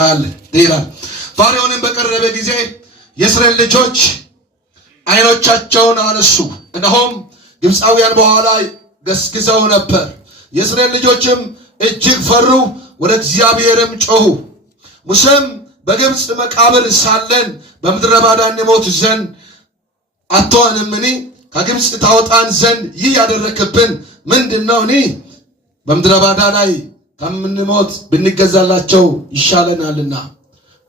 ይላል። ፋርዖንም በቀረበ ጊዜ የእስራኤል ልጆች አይኖቻቸውን አነሱ፣ እነሆም ግብፃውያን በኋላ ገስግሰው ነበር። የእስራኤል ልጆችም እጅግ ፈሩ፣ ወደ እግዚአብሔርም ጮኹ። ሙሴም በግብፅ መቃብር ሳለን በምድረ ባዳ እንሞት ዘንድ አትሆንምን? ከግብፅ ታወጣን ዘንድ ይህ ያደረክብን ምንድነው? በምድረ ባዳ ላይ ከምንሞት ብንገዛላቸው ይሻለናልና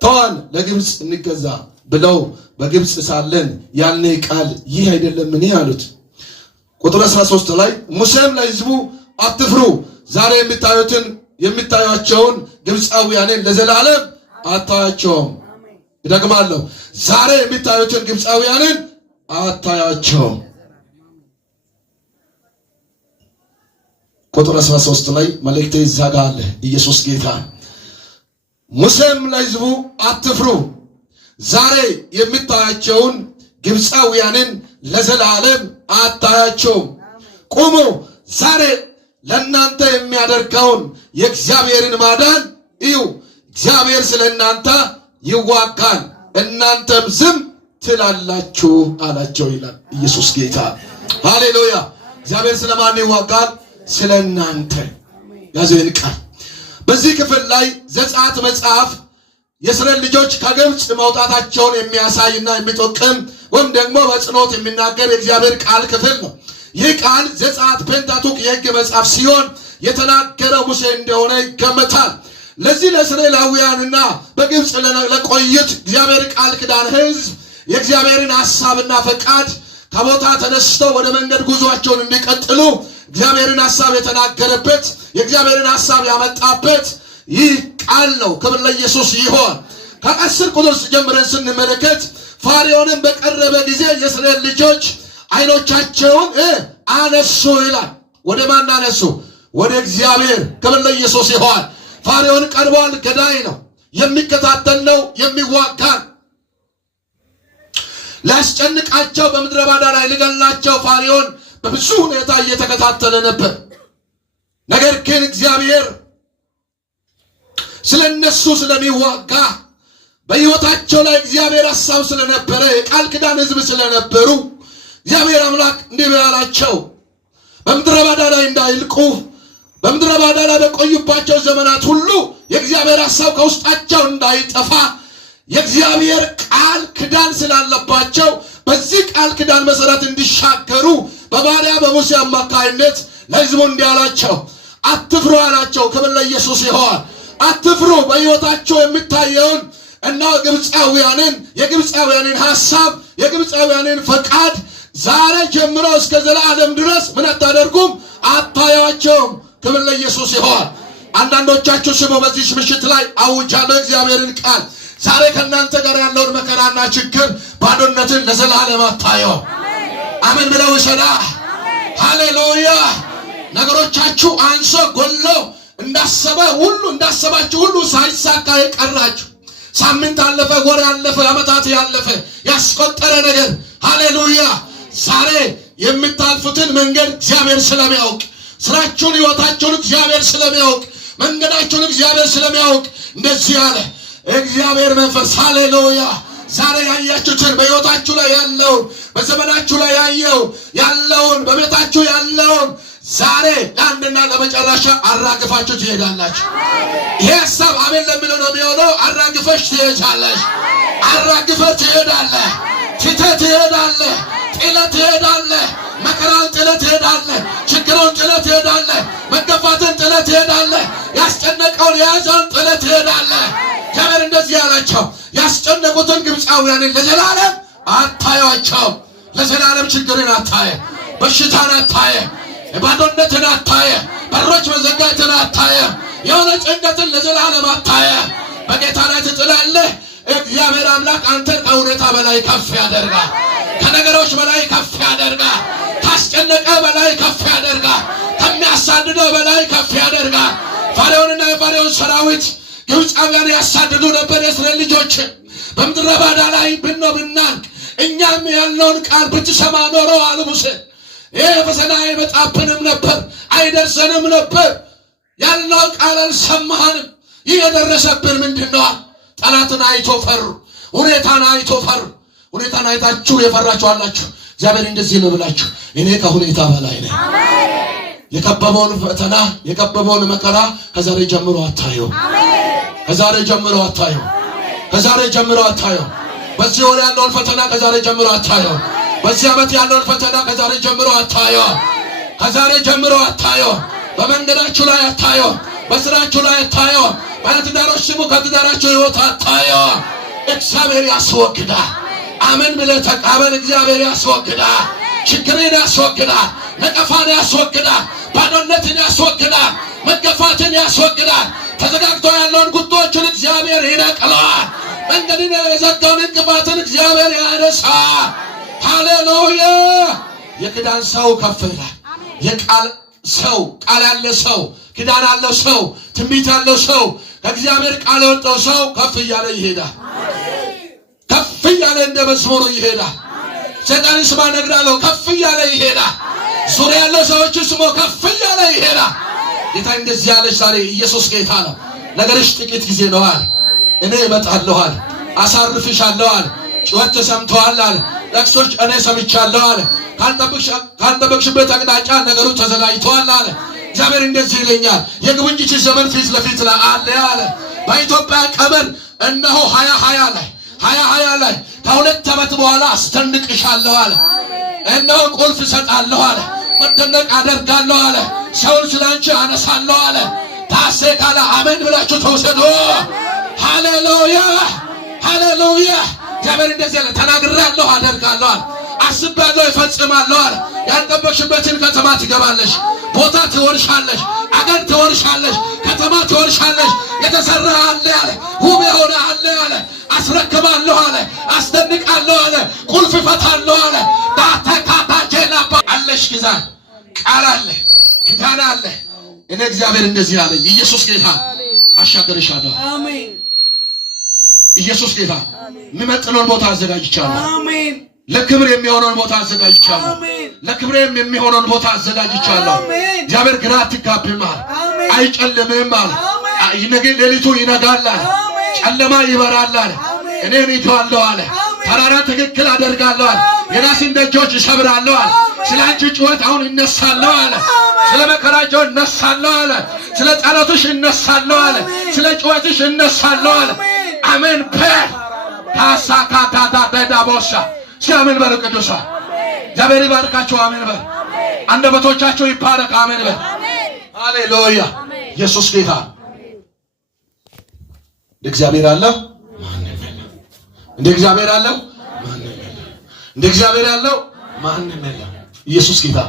ተዋን ለግብፅ እንገዛ ብለው በግብፅ ሳለን ያልኔ ቃል ይህ አይደለምን አሉት። ቁጥር 13 ላይ ሙሴም ለሕዝቡ አትፍሩ፣ ዛሬ የምታዩአቸውን ግብፃውያንን ለዘላለም አታያቸውም። እደግማለሁ፣ ዛሬ የምታዩትን ግብፃውያንን አታያቸውም። ቁጥር 13 ላይ መልእክቴ ይዛጋ አለ። ኢየሱስ ጌታ። ሙሴም ለሕዝቡ አትፍሩ፣ ዛሬ የምታያቸውን ግብፃውያንን ለዘላለም አታያቸውም። ቁሙ፣ ዛሬ ለእናንተ የሚያደርገውን የእግዚአብሔርን ማዳን እዩ። እግዚአብሔር ስለ እናንተ ይዋጋል፣ እናንተም ዝም ትላላችሁ አላቸው ይላል። ኢየሱስ ጌታ። ሃሌሉያ። እግዚአብሔር ስለማን ይዋጋል? ስለ እናንተ። ያዘን ቃል በዚህ ክፍል ላይ ዘጸአት መጽሐፍ የእስራኤል ልጆች ከግብፅ መውጣታቸውን የሚያሳይና የሚጠቅም ወይም ደግሞ በጽኖት የሚናገር የእግዚአብሔር ቃል ክፍል ነው። ይህ ቃል ዘጸአት ፔንታቱክ የሕግ መጽሐፍ ሲሆን የተናገረው ሙሴ እንደሆነ ይገመታል። ለዚህ ለእስራኤላውያንና በግብፅ ለቆዩት እግዚአብሔር ቃል ኪዳን ሕዝብ የእግዚአብሔርን ሐሳብና ፈቃድ ከቦታ ተነስተው ወደ መንገድ ጉዟቸውን እንዲቀጥሉ እግዚአብሔርን ሐሳብ የተናገረበት የእግዚአብሔርን ሐሳብ ያመጣበት ይህ ቃል ነው። ክብር ለኢየሱስ ይሁን። ከ10 ቁጥር ጀምረን ስንመለከት ፋርዖንም በቀረበ ጊዜ የእስራኤል ልጆች አይኖቻቸውን አነሱ ይላል። ወደ ማን አነሱ? ወደ እግዚአብሔር። ክብር ለኢየሱስ ይሁን። ፋርዖን ቀርቧል። ገዳይ ነው፣ የሚከታተል ነው፣ የሚዋጋ ላስጨንቃቸው በምድረ ባዳ ላይ ሊገላቸው ፋርዖን በብዙ ሁኔታ እየተከታተለ ነበር። ነገር ግን እግዚአብሔር ስለነሱ ስለሚዋጋ በሕይወታቸው ላይ እግዚአብሔር ሐሳብ ስለነበረ የቃል ኪዳን ሕዝብ ስለነበሩ እግዚአብሔር አምላክ እንዲህ አላቸው፣ በምድረ ባዳ ላይ እንዳይልቁ በምድረ ባዳ ላይ በቆዩባቸው ዘመናት ሁሉ የእግዚአብሔር ሐሳብ ከውስጣቸው እንዳይጠፋ የእግዚአብሔር ቃል ኪዳን ስላለባቸው በዚህ ቃል ኪዳን መሰረት እንዲሻገሩ በባሪያ በሙሴ አማካይነት ለሕዝቡ እንዲህ አላቸው፣ አትፍሩ አላቸው። ክብር ለኢየሱስ ይሁን። አትፍሩ። በሕይወታቸው የሚታየውን እና የግብፃውያንን ሐሳብ የግብፃውያንን ፈቃድ ዛሬ ጀምሮ እስከ ዘላለም ድረስ ምን አታደርጉም? አታያቸውም። ክብር ለኢየሱስ ይሁን። አንዳንዶቻችሁ ስሙ፣ በዚህ ምሽት ላይ አውጃለሁ እግዚአብሔርን ቃል ዛሬ ከእናንተ ጋር ያለውን መከራና ችግር ባዶነትን ለዘላለም አታየው። አሜን ብለው ይሰዳ። ሃሌሉያ። ነገሮቻችሁ አንሶ ጎሎ እንዳሰባችሁ ሁሉ ሳይሳካ የቀራችሁ ሳምንት አለፈ፣ ወር አለፈ፣ ዓመታት ያለፈ ያስቆጠረ ነገር ሃሌሉያ። ዛሬ የምታልፉትን መንገድ እግዚአብሔር ስለሚያውቅ፣ ስራችሁን ሕይወታችሁን እግዚአብሔር ስለሚያውቅ፣ መንገዳችሁን እግዚአብሔር ስለሚያውቅ እንደዚህ አለ እግዚአብሔር መንፈስ። ሃሌሉያ። ዛሬ ያያችሁትን በሕይወታችሁ ላይ ያለውን በዘመናችሁ ላይ ያለውን በቤታችሁ ያለውን ዛሬ ለአንድና ለመጨረሻ አራግፋችሁ ትሄዳላችሁ። ይሄ ሐሳብ አሜን ለሚለው ነው የሚሆነው። አራግፈሽ ትሄጃለሽ። አራግፈህ ትሄዳለህ። ትተህ ትሄዳለህ። ጥለህ ትሄዳለህ። መከራን ጥለህ ትሄዳለህ። ችግሩን ጥለህ ትሄዳለህ። መገፋትን ጥለህ ትሄዳለህ። ያስጨነቀውን የያዘውን ጥለህ ትሄዳለህ። እግዚአብሔር እንደዚህ ያላቸው ያስጨነቁትን ግብፃውያንን ለዘላለም አታያቸው። ለዘላለም ችግርን አታየ፣ በሽታን አታየ፣ ባዶነትን አታየ፣ በሮች መዘጋትን አታየ፣ የሆነ ጭንቀትን ለዘላለም አታየ። በጌታ ላይ ትጥላለህ። እግዚአብሔር አምላክ አንተን ከሁኔታ በላይ ከፍ ያደርጋል። ከነገሮች በላይ ከፍ ያደርጋል። ካስጨነቀ በላይ ከፍ ያደርጋል። ከሚያሳድደው በላይ ከፍ ያደርጋል። ፋርዖንና የፋርዖን ሰራዊት ግብፃውያን ያሳድዱ ነበር የእስራኤል ልጆች። በምድረ ባዳ ላይ ብናልቅ እኛም ያለውን ቃል ብትሰማ ኖሮ አሉ ሙሴ፣ ይህ ፈተና አይመጣብንም ነበር፣ አይደርሰንም ነበር። ያለው ቃል አልሰማህንም። ይህ የደረሰብን ምንድነው? ጠላትን አይቶ ፈሩ። ሁኔታን አይቶ ፈሩ። ሁኔታን አይታችሁ የፈራችሁ አላችሁ። እግዚአብሔር እንደዚህ ነው ብላችሁ እኔ ከሁኔታ በላይ ነኝ። የከበበውን ፈተና የከበበውን መከራ ከዛሬ ጀምሮ አታዩ። ከዛሬ ጀምሮ አታዩ። ከዛሬ ጀምሮ አታዩ። በዚህ ወር ያለውን ፈተና ከዛሬ ጀምሮ አታዩ። በዚህ ዓመት ያለውን ፈተና ከዛሬ ጀምሮ አታዩ። ከዛሬ ጀምሮ አታዩ። በመንገዳችሁ ላይ አታዩ። በስራችሁ ላይ አታዩ። ባለትዳሮች ስሙ፣ ከትዳራችሁ ሕይወት አታዩ። እግዚአብሔር ያስወግዳል። አሜን ብለህ ተቃበል። እግዚአብሔር ያስወግዳል። ችግርን ያስወግዳል። ነቀፋን ያስወግዳል። ባዶነትን ያስወግዳል። መገፋትን ያስወግዳል። ተዘጋግቶ ያለውን ጉቶችን እግዚአብሔር ይነቅለዋል። መንገድን የዘጋውን እንቅፋትን እግዚአብሔር ያነሳል። ሃሌሉያ! የክዳን ሰው ከፍ ይላል። የቃል ሰው ቃል ያለ ሰው ክዳን ያለው ሰው ትንቢት ያለው ሰው ከእግዚአብሔር ቃል የወጣው ሰው ከፍ እያለ ይሄዳል። ከፍ እያለ እንደ መዝሙሩ ይሄዳል። ሰይጣንን ስማ እነግራለሁ፣ ከፍ እያለ ይሄዳል። ዙሪያ ያለው ሰዎች ስሞ ከፍ እያለ ይሄዳል። ጌታ እንደዚህ ያለች ዛሬ ኢየሱስ ጌታ ነው። ነገርሽ ጥቂት ጊዜ ነው አለ። እኔ እመጣለሁ አለ። አሳርፍሻለሁ አለ። ጩኸት ተሰምተዋል አለ። ለቅሶች እኔ ሰምቻለሁ አለ። ካልጠበቅሽበት አቅጣጫ ነገሩ ተዘጋጅተዋል አለ። እግዚአብሔር እንደዚህ ይለኛል፣ የግብንጅሽ ዘመን ፊት ለፊት ላይ አለ አለ። በኢትዮጵያ ቀመር እነሆ 2020 ላይ ከሁለት ዓመት በኋላ አስደንቅሻለሁ አለ። እነሆ ቁልፍ እሰጣለሁ አለ። መደነቅ አደርጋለሁ አለ። ሰውን ስላንቺ አነሳለሁ አለ። ታሴ ካለ አሜን ብላችሁ ተውሰዱ። ሃሌሉያ ሃሌሉያ። እግዚአብሔር እንደዚህ ያለ ተናግሬያለሁ፣ አደርጋለሁ አለ። አስቤያለሁ፣ እፈጽማለሁ አለ። ያልጠበቅሽበትን ከተማ ትገባለሽ፣ ቦታ ትወርሻለሽ፣ አገር ትወርሻለሽ፣ ከተማ ትወርሻለሽ። የተሰራ አለ አለ፣ ውብ የሆነ አለ አለ። አስረክባለሁ አለ፣ አስደንቃለሁ አለ፣ ቁልፍ እፈታለሁ አለ። ዳተካታጀላ አለሽ ግዛት ቃል አለ፣ ኪዳን አለ። እኔ እግዚአብሔር እንደዚህ አለኝ፣ ኢየሱስ ጌታ አሻገርሻለሁ። አሜን። ኢየሱስ ጌታ የሚመጥነውን ቦታ አዘጋጅቻለሁ። አሜን። ለክብር የሚሆነውን ቦታ አዘጋጅቻለሁ። አሜን። ለክብሬም የሚሆነውን ቦታ አዘጋጅቻለሁ። አሜን። እግዚአብሔር ግራ አትጋቢም አለ፣ አይጨልምም አለ። ነገ ሌሊቱ ይነጋል አለ፣ ጨለማ ይበራል አለ። እኔ እኔዋለሁ አለ። ተራራ ትክክል አደርጋለሁ አለ። የናስን ደጆች እሰብራለሁ አለ። ስለ አንቺ ጩኸት አሁን እነሳለሁ አለ። ስለ መከራቸው እነሳለሁ አለ። ስለ ጸሎትሽ እነሳለሁ አለ። ስለ ጩኸትሽ እነሳለሁ አለ። አሜን። ታሳካታዳዳቦሳ ሲያምን በሉ ቅዱሳን። እግዚአብሔር ይባርካቸው። አሜን በል። አንደበቶቻቸው ይባረክ። አሜን በል። ሃሌሉያ። ኢየሱስ ጌታ። እንደ እግዚአብሔር አለው ማንም የለም። እንደ እግዚአብሔር አለው ማንም የለም። እንደ እግዚአብሔር አለው ማንም የለም። ኢየሱስ ጌታ።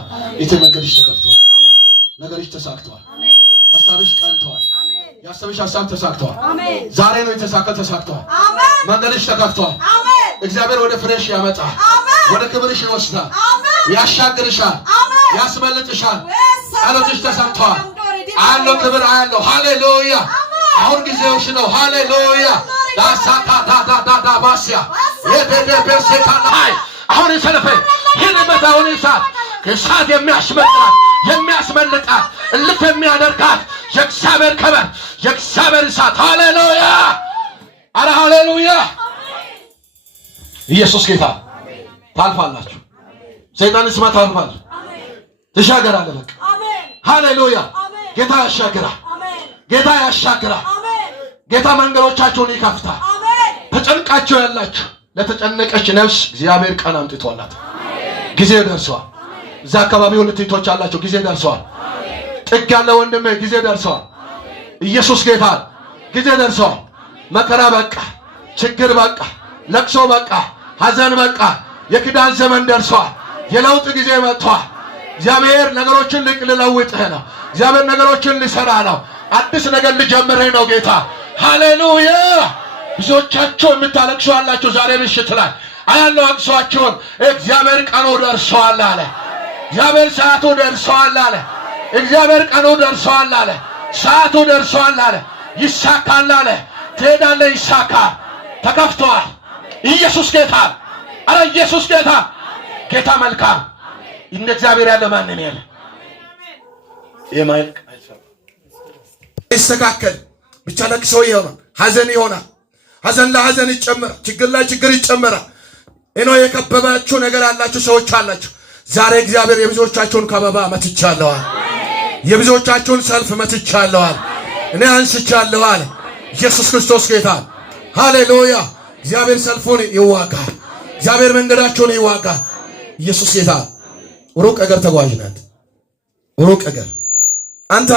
መንገድሽ ተከፍቷል። ነገርሽ ተሳክቷል። ሐሳብሽ ቀንቷል። ያሰብሽ ሐሳብ ተሳክቷል። ዛሬ ነው የተሳከው፣ ተሳክቷል። መንገድሽ ተከፍቷል። እግዚአብሔር ወደ ፍሬሽ ያመጣል። ወደ ክብርሽ ይወስዳል። ያሻግርሻል። ያስመልጥሻል። ጸሎትሽ ተሰምቷል። አለው ክብር አለው። ሃሌሉያ። አሁን ጊዜውሽ ነው። ሃሌሉያ። ዳሳታታታታባሲያ የበበበሰካላይ አሁን ሰለፈ ይነመታውን እሳት የሚያስመጣት የሚያስመልጣት እልፍ የሚያደርጋት የእግዚአብሔር ክብር የእግዚአብሔር እሳት። ሃሌሉያ። አረ ሃሌሉያ። ኢየሱስ ጌታ። ታልፋላችሁ። ሰይጣን ስማ ታልፋል። ትሻገራለህ። በቃ ሃሌሉያ። ጌታ ያሻግራል። ጌታ ያሻግራል። ጌታ መንገዶቻቸውን ይከፍታል። ተጨንቃችሁ ያላችሁ ለተጨነቀች ነፍስ እግዚአብሔር ቀን አምጥቶላት ጊዜ ደርሷል። እዛ አካባቢ ሁለት እህቶች አላችሁ፣ ጊዜ ደርሷል። ጥግ ያለ ወንድሜ ጊዜ ደርሷል። ኢየሱስ ጌታ። ጊዜ ደርሷል። መከራ በቃ፣ ችግር በቃ፣ ለቅሶ በቃ፣ ሐዘን በቃ። የክዳን ዘመን ደርሷል። የለውጥ ጊዜ መጥቷል። እግዚአብሔር ነገሮችን ሊለውጥህ ነው። እግዚአብሔር ነገሮችን ሊሰራ ነው። አዲስ ነገር ሊጀምርህ ነው ጌታ። ሃሌሉያ። ብዙዎቻችሁ የምታለቅሱ አላችሁ። ዛሬ ምሽት ላይ አያለው አቅሷቸውን። እግዚአብሔር ቀኑ ደርሷል አለ። እግዚአብሔር ሰዓቱ ደርሷል አለ። እግዚአብሔር ቀኑ ደርሷል አለ። ሰዓቱ ደርሷል አለ። ይሳካል አለ። ትሄዳለህ፣ ይሳካል። ተከፍቷል። ኢየሱስ ጌታ። አረ ኢየሱስ ጌታ። ጌታ መልካም። እንደ እግዚአብሔር ያለ ማንም የለም። ይስተካከል ብቻ ለቅሶ ይሆናል፣ ሐዘን ይሆናል። ሐዘን ለሐዘን ይጨመራል፣ ችግር ላይ ችግር ይጨመራል። እኖ የከበባችሁ ነገር አላችሁ ሰዎች አላችሁ። ዛሬ እግዚአብሔር የብዙዎቻችሁን ከበባ መትቻለዋል። የብዙዎቻችሁን ሰልፍ መትቻለዋል። እኔ አንስቻለዋል። ኢየሱስ ክርስቶስ ጌታ። ሃሌሉያ። እግዚአብሔር ሰልፉን ይዋጋል። እግዚአብሔር መንገዳችሁን ይዋጋል። ኢየሱስ ጌታ። ሩቅ አገር ተጓዥ ናት። ሩቅ አገር አንተ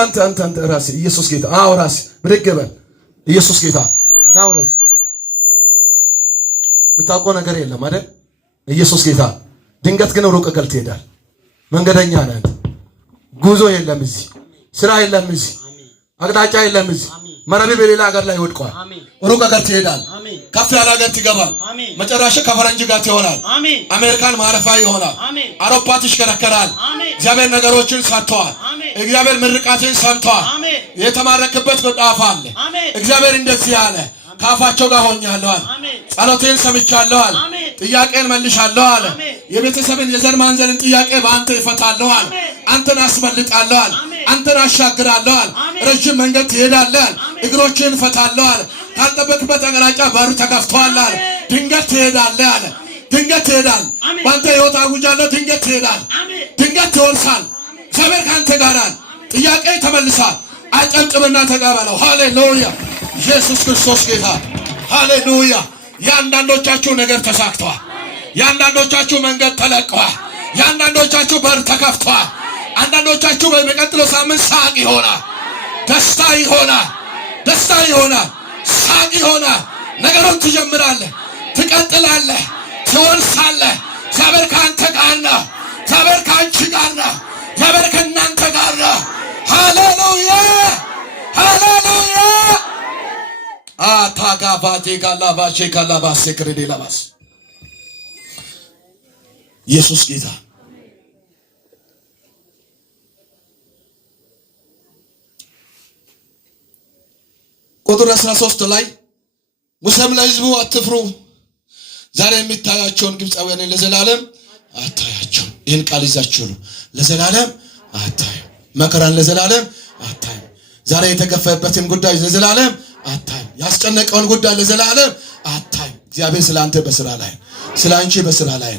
ራስህ ኢየሱስ ጌታ። አዎ ራስህ ብድግ በል። ኢየሱስ ጌታ ና ወደዚህ። የምታውቀው ነገር የለም አይደል? ኢየሱስ ጌታ። ድንገት ግን ሩቅ አገር ትሄዳል። መንገደኛ ነህ። ጉዞ የለም እዚህ፣ ስራ የለም እዚህ፣ አቅጣጫ የለም እዚህ። መረብ በሌላ ሀገር ላይ ወድቋል። ሩቅ ሀገር ትሄዳል። ከፍ ያለ ሀገር ትገባል። መጨረሻ ከፈረንጅ ጋር ትሆናል። አሜሪካን ማረፊያ ይሆናል። አውሮፓ ትሽከረከራል። እግዚአብሔር ነገሮችን ሰጥቷል። እግዚአብሔር ምርቃትን ሰምቷል። የተማረክበት ጣፍ አለ። እግዚአብሔር እንደዚህ አለ፣ ካፋቸው ጋር ሆኛለሁ አለ። ጸሎቴን ሰምቻለሁ አለ። ጥያቄን መልሻለሁ አለ። የቤተሰብን የዘር ማንዘርን ጥያቄ በአንተ ይፈታለሁ አለ። አንተን አስመልጣለሁ አለ። አንተን አሻግራለሁ አለ። ረጅም መንገድ ትሄዳለህ፣ እግሮችን እፈታለሁ አለ። ካልጠበቅበት አቅጣጫ በር ተከፍቷል አለ። ድንገት ትሄዳለህ አለ። ድንገት ትሄዳለህ። በአንተ ሕይወት አውጃለሁ። ድንገት ትሄዳለህ። ድንገት ትወርሳል። እግዚአብሔር ከአንተ ጋር አለ። ጥያቄ ተመልሷል። አጨብጭብና ተቀበለው። ሃሌሉያ። ኢየሱስ ክርስቶስ ጌታ። ሃሌሉያ። የአንዳንዶቻችሁ ነገር ተሳክቷል። የአንዳንዶቻችሁ መንገድ ተለቀዋል። የአንዳንዶቻችሁ በር ተከፍቷል። አንዳንዶቻችሁ በሚቀጥለው ሳምንት ሳቅ ይሆናል፣ ደስታ ይሆናል፣ ደስታ ይሆናል፣ ሳቅ ይሆናል። ነገሩን ትጀምራለህ፣ ትቀጥላለህ፣ ትወርሳለህ። እግዚአብሔር ከአንተ ጋር ነው። እግዚአብሔር ከአንቺ ጋር ነው። እግዚአብሔር ከእናንተ ጋር ነው። ሃሌሉያ ሃሌሉያ። አታጋባቴ ጋላባሼ ጋላባሴ ክሬዴ ላባስ ኢየሱስ ጌታ። ቁጥር 13 ላይ ሙሴም ለሕዝቡ አትፍሩ፣ ዛሬ የሚታያቸውን ግብፃውያንን ለዘላለም አታያቸው። ይህን ቃል ይዛችሁ ነው። ለዘላለም አታዩ። መከራን ለዘላለም አታዩ። ዛሬ የተከፈበትን ጉዳይ ለዘላለም አታዩ። ያስጨነቀውን ጉዳይ ለዘላለም አታዩ። እግዚአብሔር ስለ አንተ በስራ ላይ፣ ስለ አንቺ በስራ ላይ፣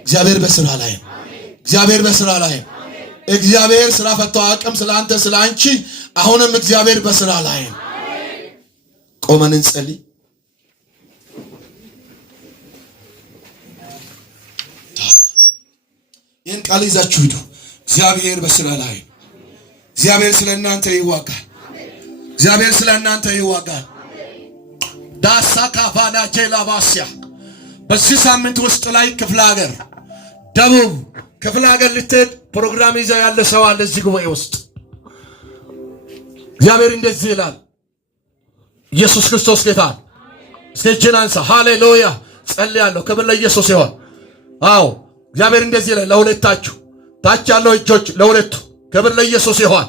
እግዚአብሔር በስራ ላይ፣ እግዚአብሔር በስራ ላይ። እግዚአብሔር ስራ ፈቶ አቅም ስለ አንተ ስለ አንቺ አሁንም እግዚአብሔር በስራ ላይ። ቆመን እንጸልይ። ይህን ቃል ይዛችሁ ሂዱ። እግዚአብሔር በስራ ላይ። እግዚአብሔር ስለ እናንተ ይዋጋል። እግዚአብሔር ስለ እናንተ ይዋጋል። ዳሳ ካፋና ጄላባሲያ በዚህ ሳምንት ውስጥ ላይ ክፍለ ሀገር፣ ደቡብ ክፍለ ሀገር ልትሄድ ፕሮግራም ይዘው ያለ ሰው አለ እዚህ ጉባኤ ውስጥ። እግዚአብሔር እንደዚህ ይላል። ኢየሱስ ክርስቶስ ጌታ። እስቲ እጅን አንሳ። ሃሌሉያ። ጸልያለሁ። ክብር ለኢየሱስ ይሁን። አዎ እግዚአብሔር እንደዚህ ይላል ለሁለታችሁ፣ ታች ያለው እጆች ለሁለቱ። ክብር ለኢየሱስ ይሁን።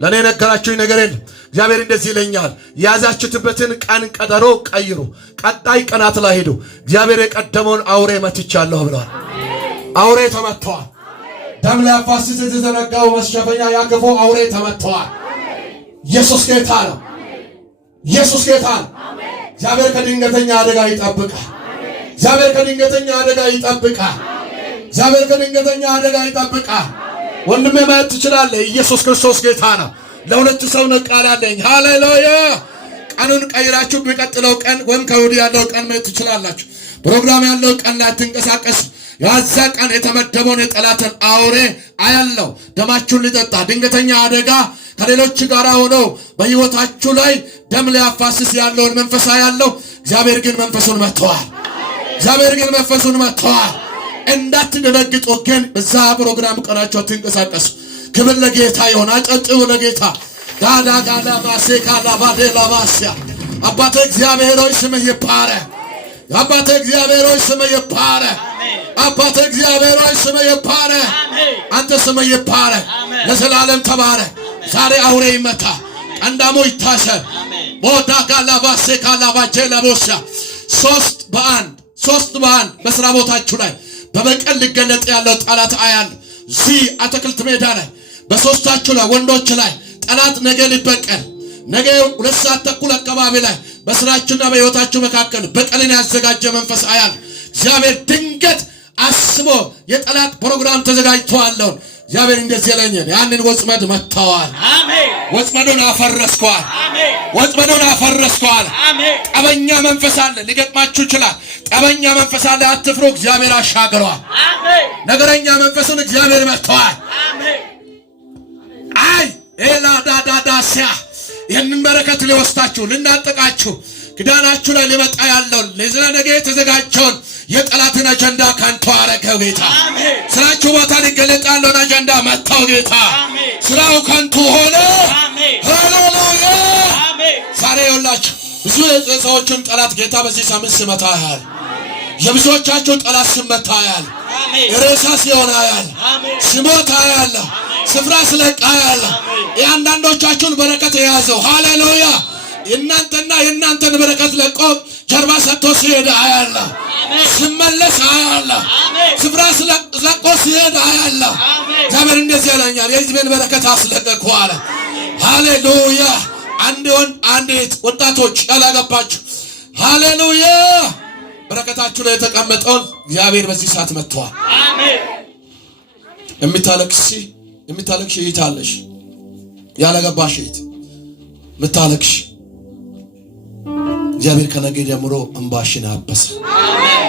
ለእኔ ነገራችሁኝ ነገር የለም። እግዚአብሔር እንደዚህ ይለኛል፣ የያዛችሁበትን ቀን ቀጠሮ ቀይሩ፣ ቀጣይ ቀናት ላይ ሄዱ። እግዚአብሔር የቀደመውን አውሬ መትቻለሁ ብለዋል። አውሬ ተመትተዋል። ደም ሊያፋስስ የተዘረጋው መሸፈኛ ያክፉ አውሬ ተመትተዋል። ኢየሱስ ጌታ ነው። ኢየሱስ ጌታ ነው። እግዚአብሔር ከድንገተኛ አደጋ ይጠብቃል። እግዚአብሔር ከድንገተኛ አደጋ ይጠብቃል። እግዚአብሔር ከድንገተኛ አደጋ ይጠብቃል። ወንድሜ ማየት ትችላለህ። ኢየሱስ ክርስቶስ ጌታ ነው። ለሁለት ሰው ነው ቃል አለኝ። ሃሌሉያ። ቀኑን ቀይራችሁ በሚቀጥለው ቀን ወይም ከወዲህ ያለው ቀን ማየት ትችላላችሁ። ፕሮግራም ያለው ቀን ላይ አትንቀሳቀስ። ያዛ ቀን የተመደበውን የጠላትን አውሬ አያለው። ደማችሁን ሊጠጣ ድንገተኛ አደጋ ከሌሎች ጋር ሆኖ በሕይወታችሁ ላይ ደም ሊያፋስስ ያለውን መንፈሳ ያለው እግዚአብሔር ግን መንፈሱን መጥተዋል። እግዚአብሔር ግን መንፈሱን መጥተዋል። እንዳትደነግጡ ግን በዛ ፕሮግራም ቀናችሁ አትንቀሳቀሱ። ክብር ለጌታ ይሁን። አጨብጭቡ ለጌታ። ጋዳ ጋዳ ባሴ ካላ ባዴላ ባሲያ አባቴ እግዚአብሔር ሆይ ስምህ ይባረክ። አባቴ እግዚአብሔር ሆይ ስምህ ይባረክ። አባቴ እግዚአብሔር ሆይ ስምህ ይባረክ። አንተ ስምህ ይባረክ፣ ለዘላለም ተባረክ። ዛሬ አውሬ ይመታ፣ ቀንዳሙ ይታሰር። ቦዳ ጋላ ባሴ ካላ ባጄላ ቦሲያ ሶስት በአንድ በስራ ቦታችሁ ላይ በበቀል ሊገለጥ ያለው ጠላት አያል እዚህ አትክልት ሜዳ ላይ በሶስታችሁ ላይ ወንዶች ላይ ጠላት ነገ ሊበቀል ነገ 2 ሰዓት ተኩል አካባቢ ላይ በስራችሁና በሕይወታችሁ መካከል በቀልን ያዘጋጀ መንፈስ አያል እግዚአብሔር ድንገት አስቦ የጠላት ፕሮግራም ተዘጋጅቷል። እግዚአብሔር እንደዚህ ያለኛል፣ ያንን ወጥመድ መታዋል። አሜን። ወጥመዱን አፈረስኳል። አሜን። ወጥመዱን አፈረስኳል። አሜን። ጠበኛ መንፈስ አለ፣ ሊገጥማችሁ ይችላል። ጠበኛ መንፈስ አለ፣ አትፍሩ፣ እግዚአብሔር አሻግሯል። አሜን። ነገረኛ መንፈስን እግዚአብሔር መታዋል። አሜን። አይ ኤላዳዳዳሲያ ይህንን በረከት ሊወስዳችሁ ልናጠቃችሁ ክዳናችሁ ላይ ሊመጣ ያለውን ለነገ የተዘጋጀውን የጠላትን አጀንዳ ካንተ አረገው ጌታ። አሜን። ስራችሁ ቦታ ሊገለጥ ያለውን አጀንዳ መታው ጌታ። አሜን። ስራው ካንተ ሆነ። አሜን። ሃሌሉያ። አሜን። ዛሬ ይኸውላችሁ ብዙ ሰዎችን ጠላት ጌታ በዚህ ሳምንት ሲመታ ያያል። የብዙዎቻችሁ ጠላት ሲመታ ያያል። አሜን። ሬሳ ሲሆን ያያል። አሜን። ሲሞት ያያል። ስፍራ ስለቃ ያያል። የአንዳንዶቻችሁን በረከት የያዘው ሃሌሉያ እናንተና የእናንተን በረከት ለቆ ጀርባ ሰጥቶ ሲሄድ አያለ። ሲመለስ አያለ። ስፍራ ለቆ ሲሄድ አያለ። እግዚአብሔር እንደዚህ ያለኛል፣ የሕዝቤን በረከት አስለቀቅሁ አለ። ሃሌሉያ። አንዲት ወጣቶች ያላገባችሁ ሃሌሉያ በረከታችሁ ላይ የተቀመጠውን እግዚአብሔር በዚህ ሰዓት መጥቷል። አሜን። የምታለቅሽ እህት አለሽ፣ ያላገባሽ እህት የምታለቅሽ እግዚአብሔር ከነገ ጀምሮ እንባሽን አበሰ። አሜን።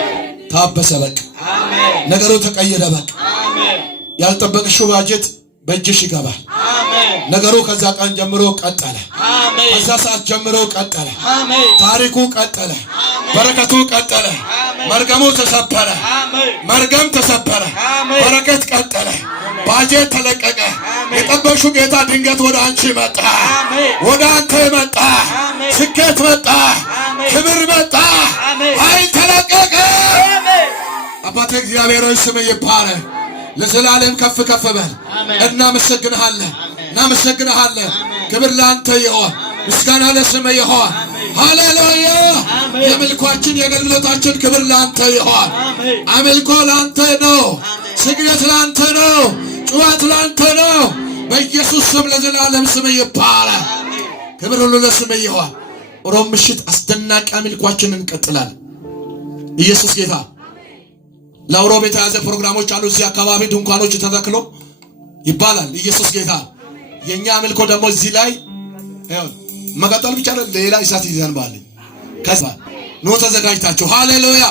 ታበሰ። በቃ አሜን። ነገሩ ተቀየረ። በቃ አሜን። ያልጠበቅሽው ባጀት በእጅሽ ይገባል። አሜን። ነገሩ ከዛ ቀን ጀምሮ ቀጠለ። አሜን። ከዛ ሰዓት ጀምሮ ቀጠለ። አሜን። ታሪኩ ቀጠለ። አሜን። በረከቱ ቀጠለ። አሜን። መርገሙ ተሰበረ። አሜን። መርገም ተሰበረ። አሜን። በረከት ቀጠለ። ባጀት ተለቀቀ። የጠበቅሽው ጌታ ድንገት ወደ አንቺ መጣ። አሜን። ወደ አንተ መጣ። አሜን። ስኬት መጣ። አሜን። ክብር መጣ። አሜን። ኃይል ተለቀቀ። አሜን። አባቴ እግዚአብሔር ሆይ ስምህ ይባረክ። ለዘላለም ከፍ ከፍ በል። እናመሰግንሃለን፣ እናመሰግንሃለን። ክብር ላንተ ይሁን፣ ምስጋና ለስምህ ይሁን። ሃሌሉያ። የምልኳችን የአገልግሎታችን ክብር ላንተ ይሁን። አምልኮ ላንተ ነው፣ ስግደት ላንተ ነው፣ ጩኸት ላንተ ነው። በኢየሱስ ስም ለዘላለም ስምህ ይባረክ። ክብር ሁሉ ለስምህ ይሁን። ሮብ ምሽት አስደናቂ አምልኳችንን እንቀጥላለን። ኢየሱስ ጌታ። ለሮብ የተያዘ ፕሮግራሞች አሉ። እዚህ አካባቢ ድንኳኖች ተተክሎ ይባላል። ኢየሱስ ጌታ። የኛ አምልኮ ደግሞ እዚህ ላይ መቀጠል ብቻ ሌላ እሳት ይዘንባል። ከዛ ኑ ተዘጋጅታችሁ ሃሌሉያ